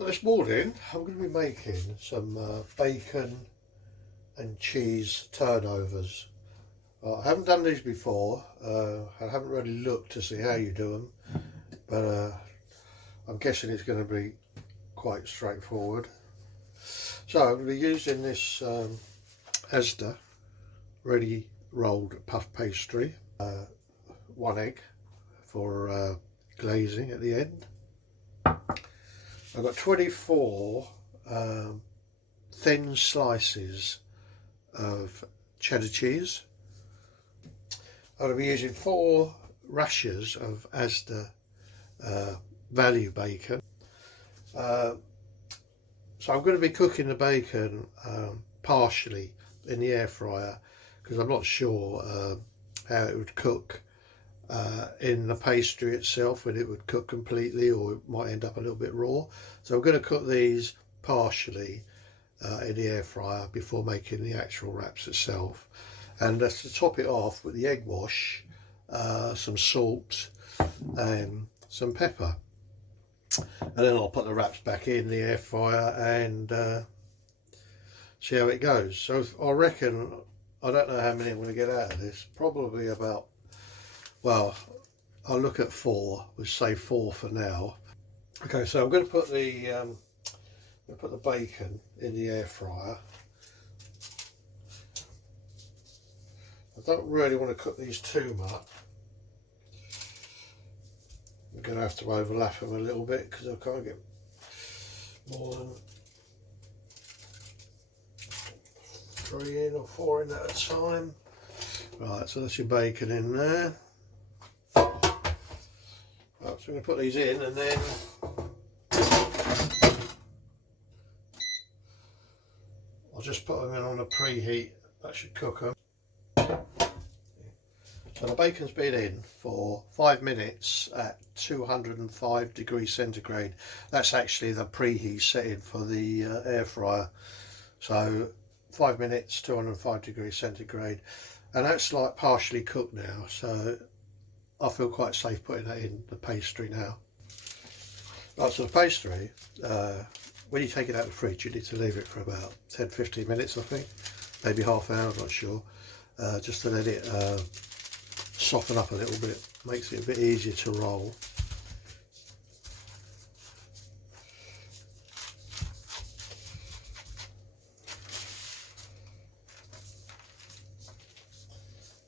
So this morning I'm going to be making some bacon and cheese turnovers. I haven't done these before. I haven't really looked to see how you do them, but I'm guessing it's going to be quite straightforward. So I'm going to be using this Asda ready rolled puff pastry, 1 egg for glazing at the end. I've got 24 thin slices of cheddar cheese. I'm going to be using 4 rashers of Asda value bacon. So I'm going to be cooking the bacon partially in the air fryer because I'm not sure how it would cook in the pastry itself, whether it would cook completely or it might end up a little bit raw. So I'm going to cook these partially in the air fryer before making the actual wraps itself. And that's to top it off with the egg wash, some salt and some pepper. And then I'll put the wraps back in the air fryer and see how it goes. So I reckon, I don't know how many I'm going to get out of this, probably about, well, I'll look at 4, we'll say 4 for now. Okay, so I'm going to put the bacon in the air fryer. I don't really want to cook these too much. I'm going to have to overlap them a little bit because I can't get more than 3 in or 4 in at a time. Right, so that's your bacon in there. Right, so I'm going to put these in and then I'll just put them in on a preheat. That should cook them. So the bacon's been in for 5 minutes at 205 degrees centigrade. That's actually the preheat setting for the air fryer. So 5 minutes, 205 degrees centigrade. And that's like partially cooked now. So I feel quite safe putting that in the pastry now. Right, so the pastry, when you take it out of the fridge, you need to leave it for about 10-15 minutes, I think. Maybe half an hour, I'm not sure. Just to let it soften up a little bit, makes it a bit easier to roll.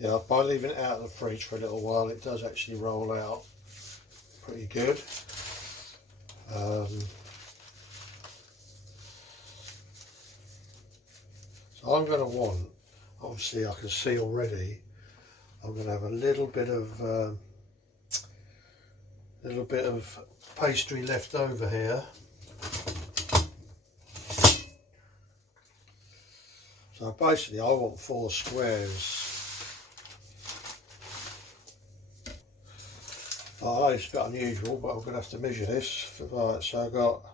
Yeah, by leaving it out of the fridge for a little while, it does actually roll out pretty good. So I'm going to want, obviously I can see already, I'm going to have a little bit of pastry left over here. So basically I want 4 squares. I know it's a bit unusual, but I'm going to have to measure this. Right, so I got,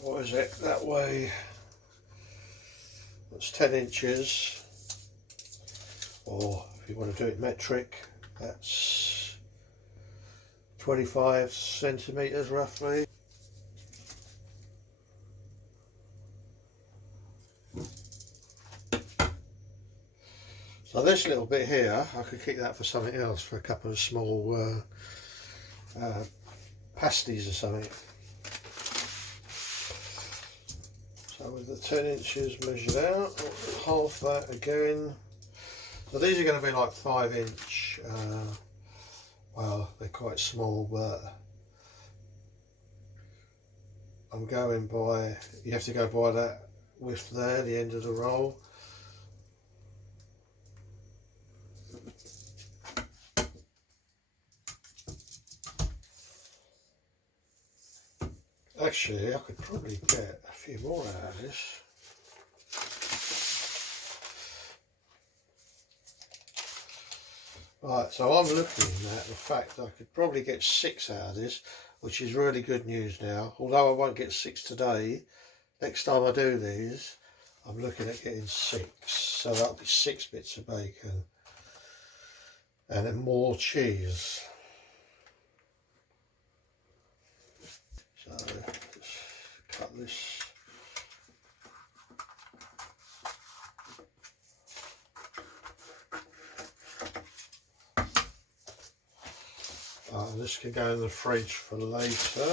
what is it, that way, that's 10 inches, or if you want to do it metric, that's 25 centimetres roughly. So this little bit here, I could keep that for something else, for a couple of small pasties or something. So with the 10 inches measured out, half that again. So these are going to be like 5-inch, well, they're quite small, but I'm going by, you have to go by that width there, the end of the roll. Actually, I could probably get a few more out of this. Right, so I'm looking at the fact that I could probably get 6 out of this, which is really good news now. Although I won't get 6 today, next time I do these, I'm looking at getting 6. So that'll be 6 bits of bacon and then more cheese. So this can go in the fridge for later.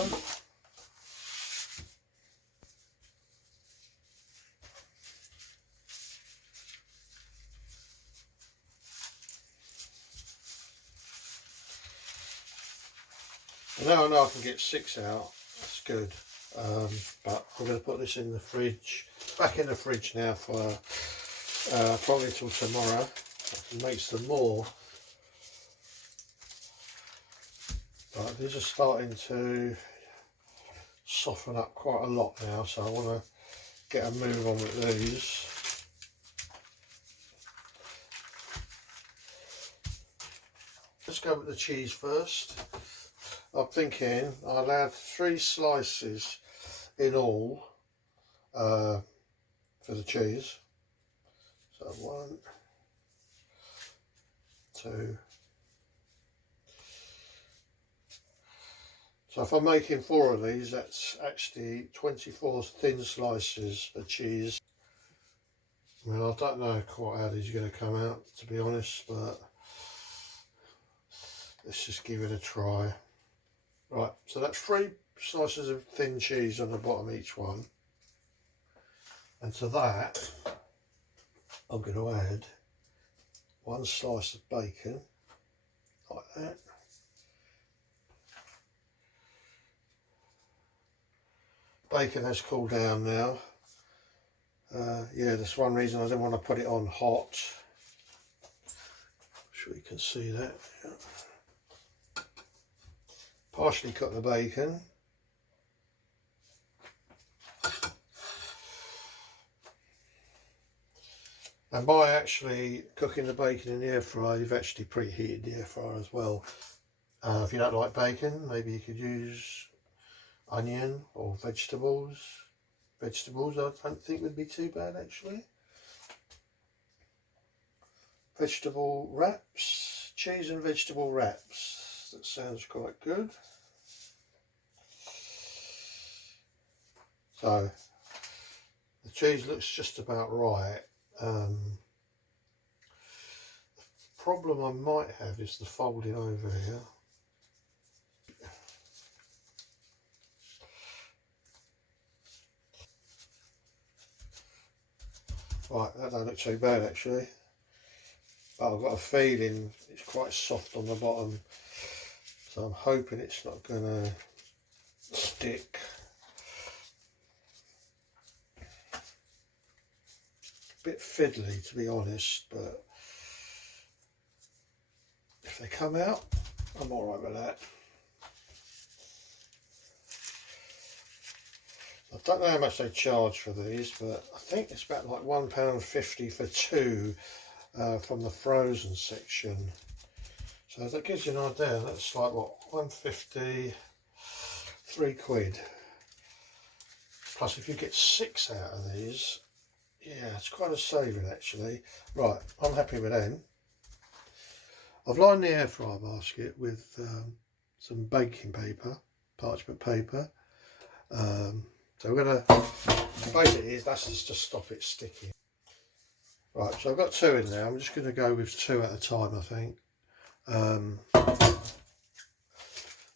And now I know I can get 6 out, that's good. But I'm going to put this in the fridge, back in the fridge now for probably till tomorrow. It makes them more. But these are starting to soften up quite a lot now, so I want to get a move on with these. Let's go with the cheese first. I'm thinking I'll add 3 slices in all for the cheese. So 1, 2. So if I'm making 4 of these, that's actually 24 thin slices of cheese. I mean, I don't know quite how these are going to come out, to be honest, but let's just give it a try. Right, so that's 3 slices of thin cheese on the bottom each one. And to that, I'm going to add 1 slice of bacon, like that. Bacon has cooled down now. Yeah, that's one reason I didn't want to put it on hot. Sure you can see that. Yeah. Partially cut the bacon. And by actually cooking the bacon in the air fryer, you've actually preheated the air fryer as well. If you don't like bacon, maybe you could use onion or vegetables. Vegetables I don't think would be too bad actually. Vegetable wraps, cheese and vegetable wraps. That sounds quite good. So the cheese looks just about right. The problem I might have is the folding over here. Right, that don't look too bad actually. But I've got a feeling it's quite soft on the bottom. So I'm hoping it's not going to stick. A bit fiddly to be honest, but if they come out, I'm alright with that. I don't know how much they charge for these, but I think it's about like £1.50 for 2 from the frozen section. So that gives you an idea. That's like what, £1.50, £3. Plus if you get 6 out of these, yeah, it's quite a saving actually. Right, I'm happy with them. I've lined the air fryer basket with some baking paper, parchment paper. So we're going to, basically that's just to stop it sticking. Right, so I've got 2 in there. I'm just going to go with 2 at a time, I think.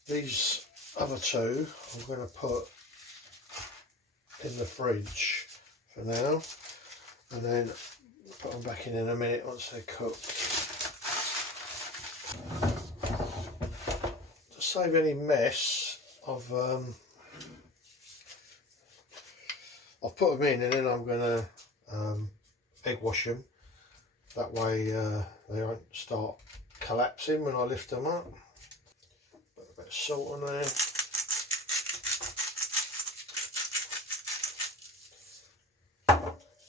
These other 2 I'm going to put in the fridge for now, and then put them back in a minute once they're cooked. To save any mess, I've put them in, and then I'm going to egg wash them. That way they won't start collapsing when I lift them up. Put a bit of salt on there.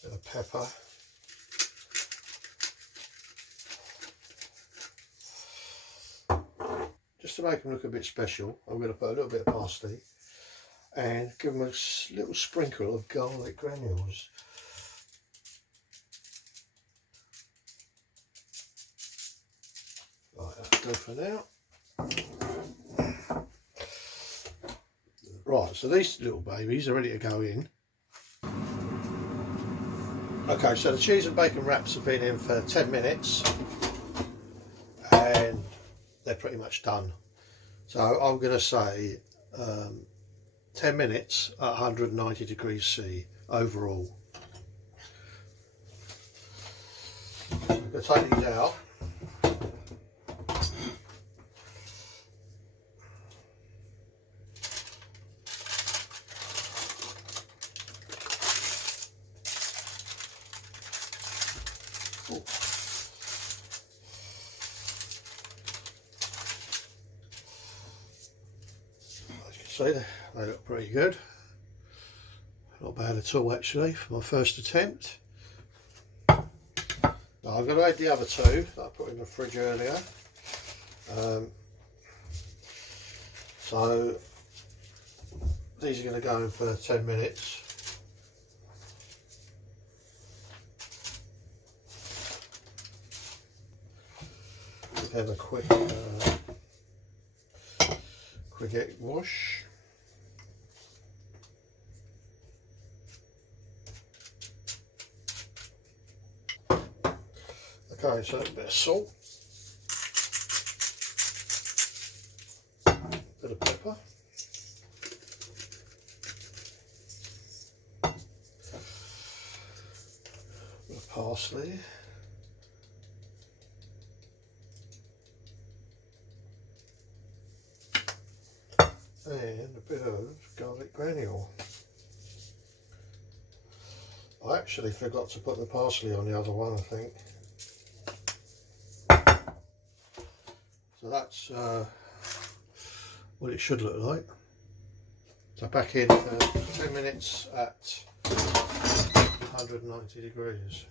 Bit of pepper. Just to make them look a bit special, I'm going to put a little bit of parsley and give them a little sprinkle of garlic granules. Right, that'll go for now. Right, so these little babies are ready to go in. Okay, so the cheese and bacon wraps have been in for 10 minutes and they're pretty much done. So I'm going to say 10 minutes at 190 degrees C overall. I'm going to take these out. Ooh. As you can see, they look pretty good. Not bad at all actually for my first attempt. Now I'm going to add the other two that I put in the fridge earlier. So these are going to go in for 10 minutes. Give them a quick egg wash. Okay, so a bit of salt, a bit of pepper, a bit of parsley, and a bit of garlic granule. I actually forgot to put the parsley on the other one, I think. So that's what it should look like. So back in 10 minutes at 190 degrees.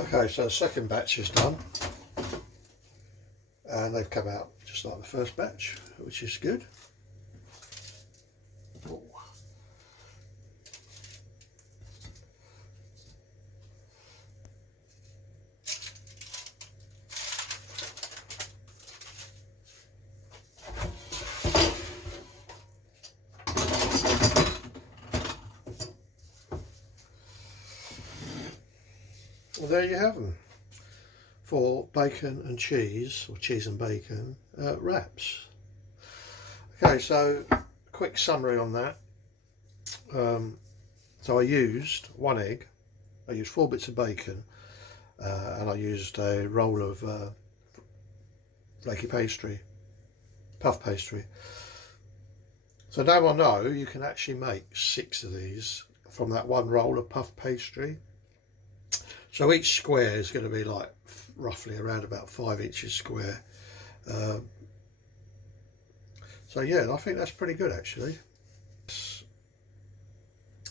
Okay, so the second batch is done. And they've come out just like the first batch, which is good. Ooh. Well, there you have them. For bacon and cheese, or cheese and bacon wraps. Okay, so quick summary on that. So I used one egg, I used 4 bits of bacon, and I used a roll of flaky pastry, puff pastry. So now I know you can actually make 6 of these from that one roll of puff pastry. So each square is going to be like roughly around about 5 inches square. So yeah, I think that's pretty good actually.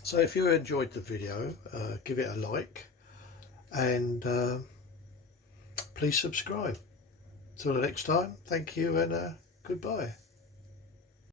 So if you enjoyed the video, give it a like, and please subscribe. Till the next time, thank you and goodbye.